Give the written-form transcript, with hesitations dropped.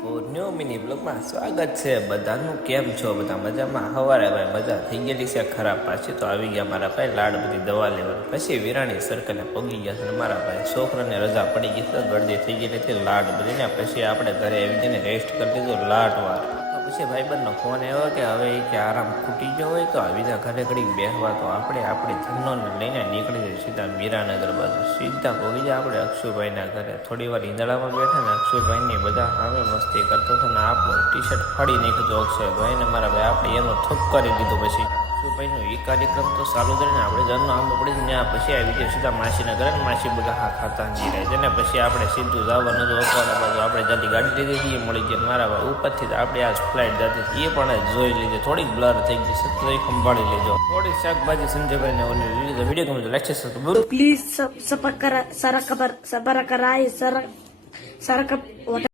New mini બ્લોગમાં સ્વાગત છે બધાનું. કેમ છો બધા? મજામાં? સવારે ભાઈ મજા થઈ ગયેલી છે ખરાબ પાછી તો આવી ગયા મારા ભાઈ લાડ બધી દવા લેવા. પછી વિરાણી સર્કલે પગી ગયા છે મારા ભાઈ છોકરાને રજા પડી ગઈ છે, ગળદી થઈ ગયેલી હતી લાડ બધી ને. પછી આપણે ઘરે આવી જઈને રેસ્ટ કરી દીધો લાટ વાર. પછી ભાઈબંધનો ફોન આવ્યો કે હવે કે આરામ ખૂટી ગયો હોય તો આવી જા ઘરે ઘડી બેસવા. તો આપણે આપણી ધનોને લઈને નીકળી જઈએ સીધા મીરાનગર બાજુ. સીધા પહોંચી જાય આપણે અક્ષુભાઈના ઘરે. થોડી વાર ઈંદડામાં બેઠા ને અક્ષુભાઈની બધા સામે મસ્તી કરતો હતો ને આપણું ટી શર્ટ ફાડી નાખ્યું અક્ષયભાઈ ને મારા ભાઈ. આપણે એનો થપ કરી દીધો. પછી અક્ષુભાઈનો એ કાર્યક્રમ તો ચાલુ કરીને આપણે ઘરનો આમ પડી ત્યાં પછી આવી ગયા સીધા માસીના ઘરે ને માસી બધા હા ખાતા નહીં રહે છે ને. પછી આપણે સીધું જવાનું હતું અખવાડા બાજુ. આપણે જલ્દી ગાડી લીધી હતી એ મળી ગઈ મારા ભાઈ. ઉપરથી આપણે આ ફ્લાઇટ જતી હતી એ પણ જોઈ લીધી. થોડીક બ્લર થઈ ગઈ છે તો એ સંભાળી લેજો. થોડીક શાકભાજી સંજયભાઈને ઓલી લીધો. વિડીયો ગમે તો લાઈક છે પ્લીઝ સબસ્ક્રાઇબ